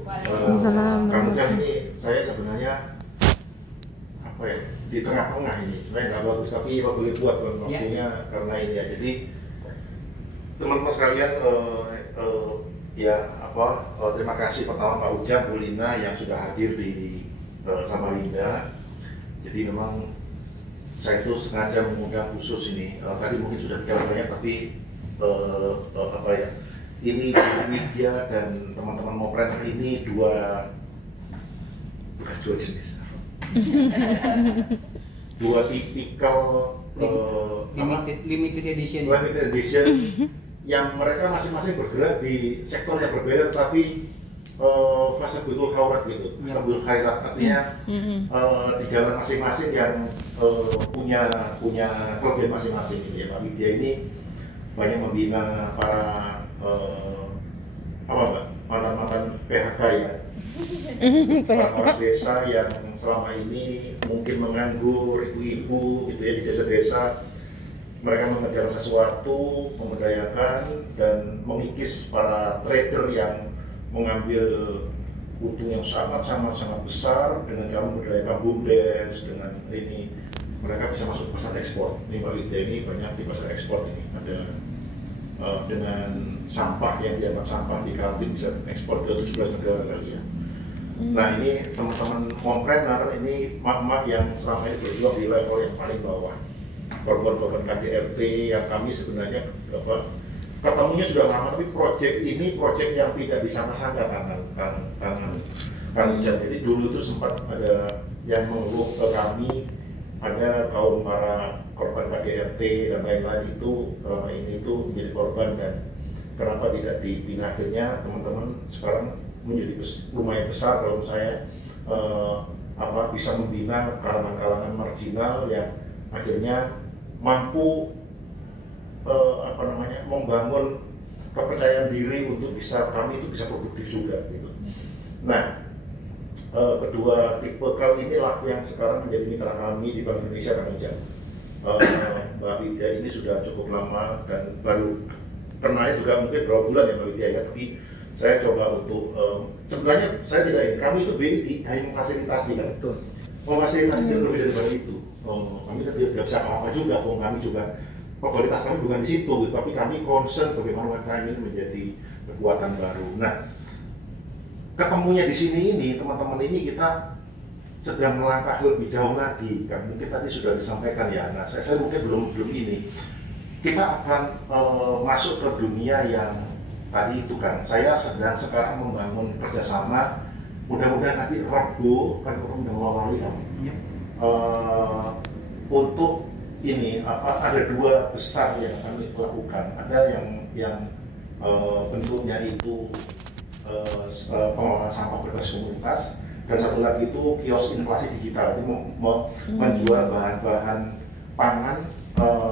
Kang Ujang, ini saya sebenarnya apa ya, di tengah-tengah ini sebenarnya nggak bagus, tapi apa boleh buat waktunya karena ini ya. Jadi teman-teman sekalian, terima kasih pertama Pak Ujang, Bu Lina yang sudah hadir di Samarinda. Jadi memang saya itu sengaja mengundang khusus ini. Tadi mungkin sudah bicara banyak, tapi ini media dan teman-teman Mopreneur ini bukan dua jenis, dua tipikal limited edition yang mereka masing-masing bergerak di sektor yang berbeda, tapi fasabiqul khairat gitu, fasabiqul khairat artinya di jalan masing-masing yang punya kelebihan masing-masing gitu ya. Pak Widya ini banyak membina para mantan PHK ya, orang-orang desa yang selama ini mungkin menganggur, ibu-ibu gitu ya di desa-desa. Mereka mengejar sesuatu, memberdayakan dan mengikis para trader yang mengambil untung yang sangat besar dengan cara memberdayakan BUMDes. Dengan ini mereka bisa masuk pasar ekspor. Ini Pak Widya ini banyak di pasar ekspor ini, ada dengan sampah yang dianggap sampah di Kaltim bisa ekspor ke 17 negara kali ya. Nah, ini teman-teman Mompreneur ini mak-mak yang selama ini berjuang di level yang paling bawah, korban-korban KDRT yang kami sebenarnya ketemunya sudah lama, tapi proyek ini proyek yang tidak disangka-sangka Kang Ujang. Jadi dulu itu sempat ada yang mengeluh ke kami, ada kaum para korban KDRT dan lain-lain itu ini itu menjadi korban, dan kenapa tidak dibina. Akhirnya teman-teman sekarang menjadi lumayan besar kalau saya bisa membina kalangan-kalangan marginal yang akhirnya mampu membangun kepercayaan diri untuk kami itu bisa produktif juga gitu. Nah, kedua tipe kali ini laku yang sekarang menjadi mitra kami di Bank Indonesia, Kang Ujang. Mbak Widya ini sudah cukup lama dan baru kenalnya juga mungkin berapa bulan ya Mbak Widya ya, tapi saya coba untuk sebenarnya saya tidak ingin, kami itu hanya memfasilitasi kan, memfasilitasi itu lebih daripada itu. Kami tidak bisa apa-apa juga, kami juga kualitas kami bukan di situ, tapi kami concern bagaimana UMKM ini menjadi kekuatan baru. Nah, ketemunya di sini ini teman-teman ini kita sedang melangkah lebih jauh lagi kan, mungkin tadi sudah disampaikan ya. Nah, saya mungkin belum ini, kita akan masuk ke dunia yang tadi itu kan, saya sedang sekarang membangun kerjasama, mudah-mudahan nanti Rabu kan orang udah mewawali kan, untuk ini ada dua besar yang kami lakukan. Ada yang bentuknya itu pengelolaan sampah berbasis komunitas, dan satu lagi itu kios inflasi digital, itu menjual bahan-bahan pangan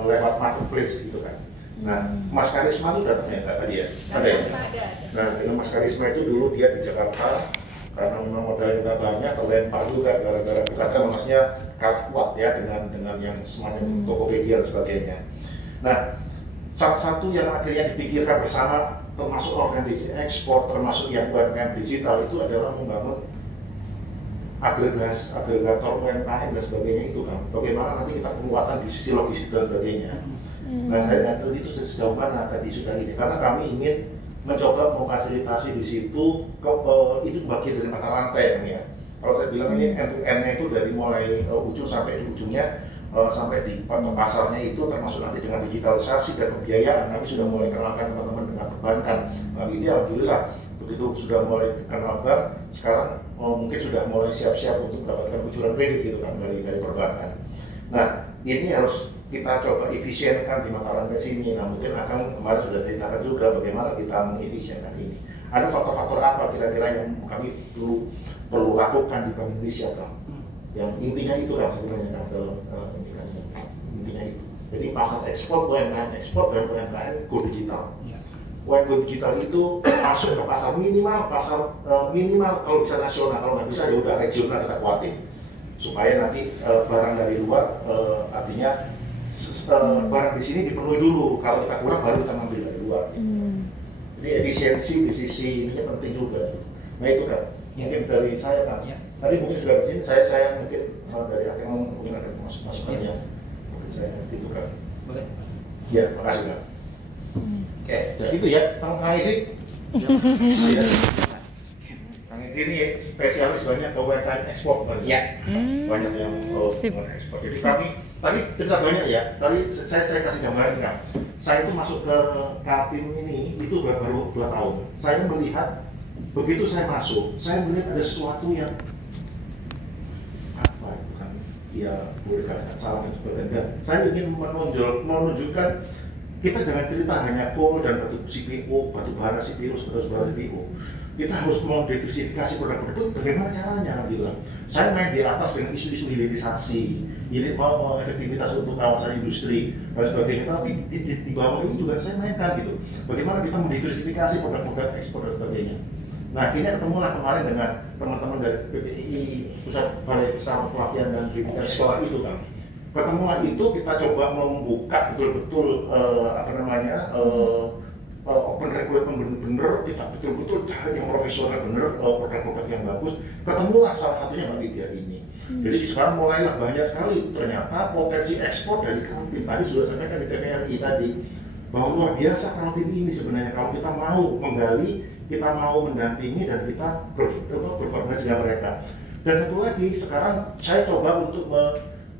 lewat marketplace gitu kan. Nah, Mas Karisma itu datangnya nggak tadi ya? Ada ya? Nah, dengan Mas Karisma itu dulu dia di Jakarta, karena memang modalnya nggak banyak, terlempar juga gara-gara kita masnya kalah kuat ya dengan yang semacam Tokopedia dan sebagainya. Nah, salah satu yang akhirnya dipikirkan bersama, termasuk organisasi ekspor, termasuk yang UMKM digital, itu adalah membangun agregator UMKM dan sebagainya itu kan. Bagaimana nanti kita penguatan di sisi logistik dan sebagainya. Nah, saya nggak tahu itu sejauh mana tadi sudah ini, karena kami ingin mencoba memfasilitasi di situ itu bagian dari mata rantai kan ya. Kalau saya bilang ini end-to-end-nya itu dari mulai ujung sampai di ujungnya, sampai di pasarnya itu termasuk nanti dengan digitalisasi dan pembiayaan. Kami sudah mulai kenalkan teman-teman dengan perbankan. Nah, ini alhamdulillah begitu sudah mulai kenal bank, sekarang mungkin sudah mulai siap-siap untuk mendapatkan kucuran kredit gitu kan dari perbankan. Nah, ini harus kita coba efisienkan di mata rantai sini. Nah, mungkin akan kemarin sudah ceritakan juga bagaimana kita mengefisienkan ini. Ada faktor-faktor apa kira-kira yang kami perlu lakukan di Bank Indonesia kan? Yang intinya itu kan sebenarnya kan dalam ini kan intinya itu. Jadi pasar ekspor, UMKM ekspor dan UMKM go digital. UMKM digital itu masuk ke pasar minimal kalau bisa nasional, kalau nggak bisa ya udah regional kita kuatin supaya nanti barang dari luar artinya barang di sini dipenuhi dulu, kalau kita kurang baru kita ngambil dari luar. Jadi efisiensi di sisi ini penting juga. Nah itu kan, mungkin dari saya kan. Tadi mungkin sudah di sini, saya mungkin dari akhirnya mungkin ada masukan yang mungkin saya itu kan. Boleh? Ya, makasih kan. Oke. Ya itu ya, Kang Edi. Kang Edi ini spesialis banyak ke UMKM ekspor kan? Ya. Banyak yang ekspor. Jadi kami tadi cerita banyak ya. Tadi saya kasih gambaran kan. Saya itu masuk ke Kaltim ini itu baru 2 tahun. Saya melihat begitu saya masuk, saya melihat ada sesuatu yang apa itu kan? Ya boleh katakan salah dan sebagainya. Saya ingin menunjukkan kita jangan cerita hanya coal dan batu CPO, batu bara CPO, batu bara CPO. Kita harus mendiversifikasi produk-produk. Bagaimana caranya? Bilang. Saya main di atas dengan isu-isu hilirisasi, ini mau efektivitas untuk kawasan industri dan sebagainya. Tapi di bawah ini juga saya mainkan gitu. Bagaimana kita mendiversifikasi produk-produk ekspor dan sebagainya. Nah, akhirnya ketemulah kemarin dengan teman-teman dari PPII, Pusat Balai Besar Pelatihan dan Pendidikan Sekolah itu kan. Ketemulah itu kita coba membuka betul-betul open recruitment bener-bener, kita betul-betul cari yang profesional bener, produk-produk yang bagus. Ketemulah salah satunya Mbak Lydia ini. Jadi sekarang mulailah banyak sekali ternyata potensi ekspor dari Kaltim. Tadi sudah sampaikan di TVRI tadi bahwa luar biasa Kaltim ini sebenarnya kalau kita mau menggali, kita mau mendampingi dan kita berkoordinasi dengan mereka. Dan satu lagi sekarang saya coba untuk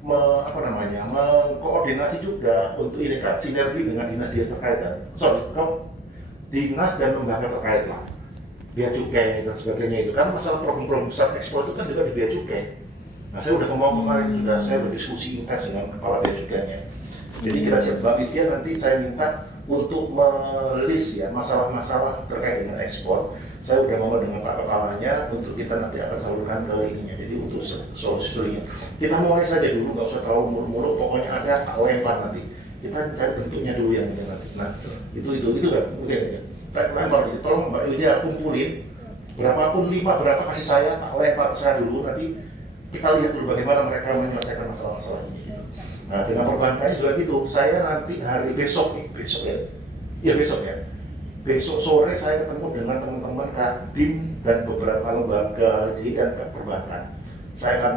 mengkoordinasi juga untuk ini kan sinergi dengan dinas-dinas terkait kan. Dinas dan lembaga terkait lah, bea cukai dan sebagainya itu kan masalah program-program besar ekspor itu kan juga di bea cukai. Nah saya udah ngomong kemarin juga, saya berdiskusi intens dengan kepala bea cukainya. Jadi kita siap Mbak Lydia nanti saya minta untuk melis ya masalah-masalah terkait dengan ekspor. Saya udah ngomong dengan Pak Kepalanya untuk kita nanti akan salurkan ke ininya. Jadi untuk solusinya kita mulai saja dulu, nggak usah terlalu mulu-mulu. Pokoknya ada tak lempar nanti. Kita cari bentuknya dulu yang nanti. Nah itu kan mungkin ya. Lempar, jadi tolong Mbak Lydia kumpulin berapapun 5 berapa kasih saya, tak lempar saya dulu. Nanti kita lihat dulu bagaimana mereka menyelesaikan masalah-masalah ini. Nah dengan perbankannya juga gitu. Saya nanti hari besok ya. Besok sore saya ketemu dengan teman-teman Kadin dan beberapa lembaga dan perbankan. Saya akan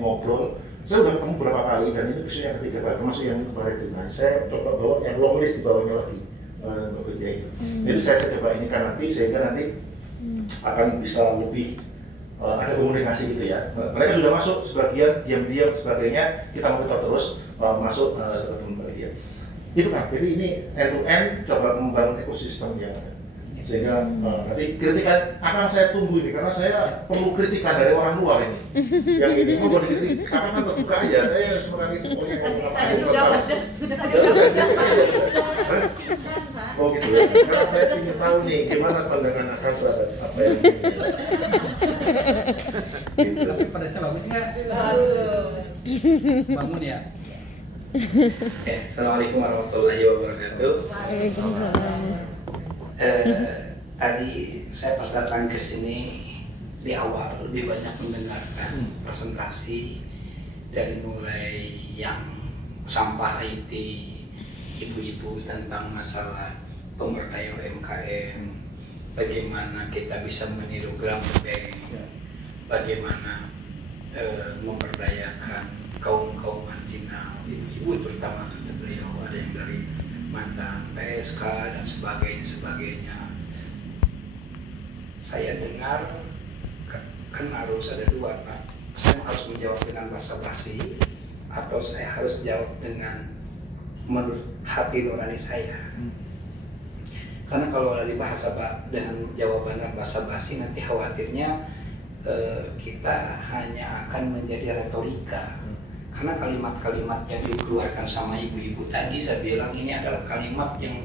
ngobrol. Saya sudah ketemu beberapa kali dan ini besok yang ketiga kali, termasuk yang kemarin juga. Saya coba bawa yang long list di bawahnya lagi bekerja itu. Jadi saya coba ini kan nanti sehingga nanti akan bisa lebih ada komunikasi gitu ya. Mereka sudah masuk sebagian diam-diam sebagainya. Kita monitor terus masuk ke tempat dia. Itu kan, jadi ini end-to-end coba membangun ekosistem yang ada. Sehingga nanti kritikan akan saya tunggu ini, karena saya perlu kritikan dari orang luar ini. Yang ini mau boleh dikritik, kan terbuka aja, saya sebenarnya itu pokoknya ngomong apa aja. Sudah oh gitu ya, sekarang saya ingin tahu nih, gimana pandangan akan terhadap apa yang ini. Gitu. Tapi pedasnya bagus nggak? Bangun ya? Assalamualaikum warahmatullahi wabarakatuh. Waalaikumsalam. Tadi saya pas datang ke sini di awal lebih banyak mendengarkan presentasi dari mulai yang sampah IT, ibu-ibu tentang masalah pemberdayaan UMKM, bagaimana kita bisa meniru Grambank, bagaimana memberdayakan kaum marginal, ibu terutama kata beliau, ada yang dari mantan PSK dan sebagainya. Saya dengar kan harus ada dua Pak. Saya harus menjawab dengan bahasa basi atau saya harus jawab dengan menurut hati nurani saya. Karena kalau dari dengan jawaban bahasa basi nanti khawatirnya kita hanya akan menjadi retorika. Karena kalimat-kalimat yang dikeluarkan sama ibu-ibu tadi, saya bilang ini adalah kalimat yang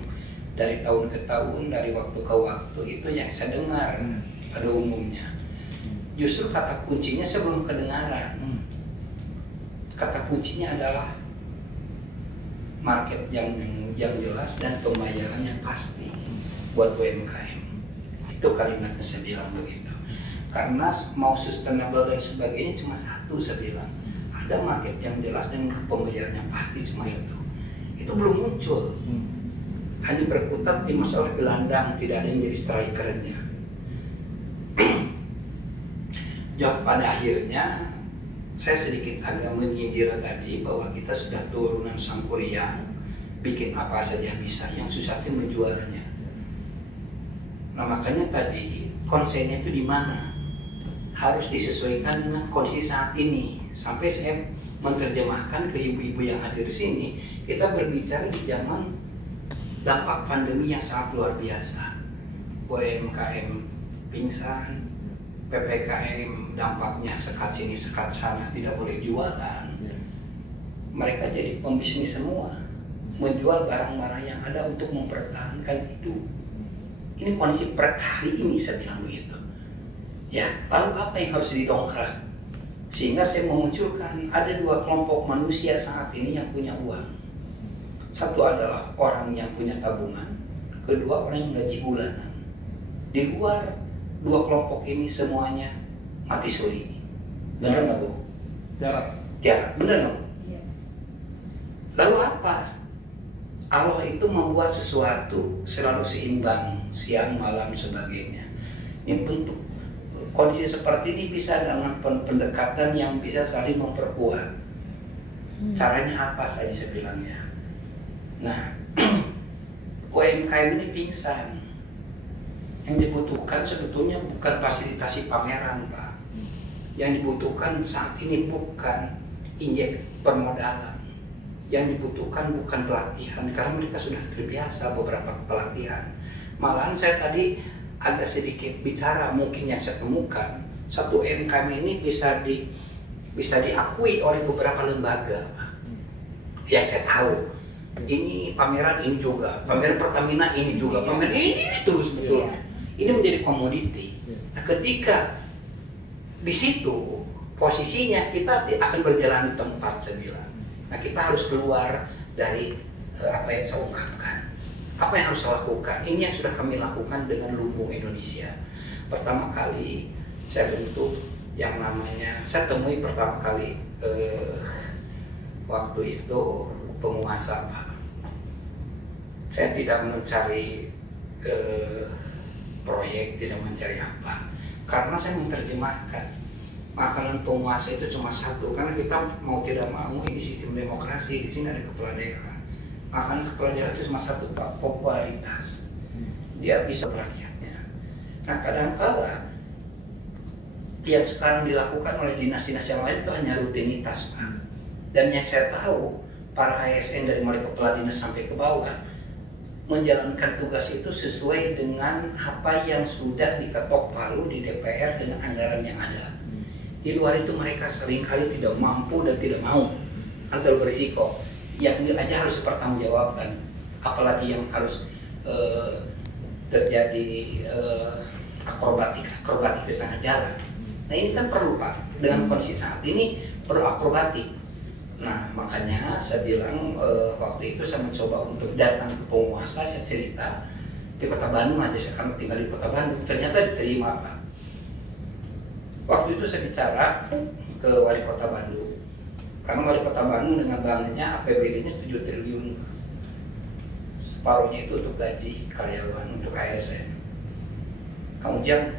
dari tahun ke tahun, dari waktu ke waktu itu yang saya dengar pada umumnya. Justru kata kuncinya sebelum kedengaran. Kata kuncinya adalah market yang jelas dan pembayaran yang pasti buat UMKM. Itu kalimatnya saya bilang begitu. Karena mau sustainable dan sebagainya cuma satu saya bilang. Ada market yang jelas dan pembayarannya pasti cuma itu. Itu belum muncul. Hanya berkutat di masalah gelandang, tidak ada yang jadi strikernya. Ya pada akhirnya saya sedikit agak menyindir tadi bahwa kita sudah turunan Sangkuriang, bikin apa saja bisa, yang susah itu menjualnya. Nah makanya tadi konsennya itu di mana? Harus disesuaikan dengan kondisi saat ini. Sampai saya menerjemahkan ke ibu-ibu yang hadir di sini, kita berbicara di zaman dampak pandemi yang sangat luar biasa. UMKM pingsan, PPKM dampaknya sekat sini sekat sana, tidak boleh jualan. Mereka jadi pembisnis semua, menjual barang-barang yang ada untuk mempertahankan hidup. Ini kondisi per kali ini saya bilang begitu. Ya, lalu apa yang harus didongkrak? Sehingga saya memunculkan ada dua kelompok manusia saat ini yang punya uang. Satu adalah orang yang punya tabungan, kedua orang yang gaji bulanan. Di luar dua kelompok ini semuanya mati suri. Benar nggak Bu? Jarak. Ya, benar nggak Bu? Iya. Lalu apa? Allah itu membuat sesuatu selalu seimbang, siang, malam, sebagainya. Ini bentuk kondisi seperti ini bisa dengan pendekatan yang bisa saling memperkuat. Caranya apa saya bisa bilangnya? Nah, UMKM ini pingsan. Yang dibutuhkan sebetulnya bukan fasilitasi pameran, Pak. Yang dibutuhkan saat ini bukan injek permodalan. Yang dibutuhkan bukan pelatihan, karena mereka sudah terbiasa beberapa pelatihan. Malahan saya tadi agak sedikit bicara, mungkin yang saya temukan, satu UMKM ini bisa diakui oleh beberapa lembaga. Yang saya tahu, ini pameran ini juga, pameran Pertamina ini juga, pameran ini terus sebetulnya. Ini menjadi komoditi. Nah, ketika di situ posisinya kita akan berjalan di tempat, saya bilang. Nah, kita harus keluar dari apa yang saya ungkapkan. Apa yang harus saya lakukan? Ini yang sudah kami lakukan dengan Lumbung Indonesia. Pertama kali saya bentuk yang namanya, saya temui pertama kali waktu itu penguasa, Pak. Saya tidak mencari proyek, tidak mencari apa, karena saya menerjemahkan makanan penguasa itu cuma satu, karena kita mau tidak mau ini sistem demokrasi, di sini ada kepala daerah. Makanan kepala daerah itu cuma satu, Pak, popularitas. Dia bisa rakyatnya. Nah kadang-kala yang sekarang dilakukan oleh dinas-dinas yang lain itu hanya rutinitas, Pak. Dan yang saya tahu, para ASN dari mulai kepala dinas sampai ke bawah menjalankan tugas itu sesuai dengan apa yang sudah diketok palu di DPR dengan anggaran yang ada. Di luar itu mereka seringkali tidak mampu dan tidak mau atau berisiko. Yang ini aja harus dipertanggungjawabkan, apalagi yang harus terjadi akrobatik di tengah jalan. Nah ini kan perlu, Pak, dengan kondisi saat ini perlu akrobatik. Nah makanya saya bilang waktu itu saya mencoba untuk datang ke penguasa, saya cerita di kota Bandung aja, saya kan tinggal di kota Bandung, ternyata diterima, Pak. Waktu itu saya bicara ke wali kota Bandung, karena wali kota Bandung dengan banknya APBD-nya 7 triliun, separuhnya itu untuk gaji karyawan, untuk ASN. Kang Ujang,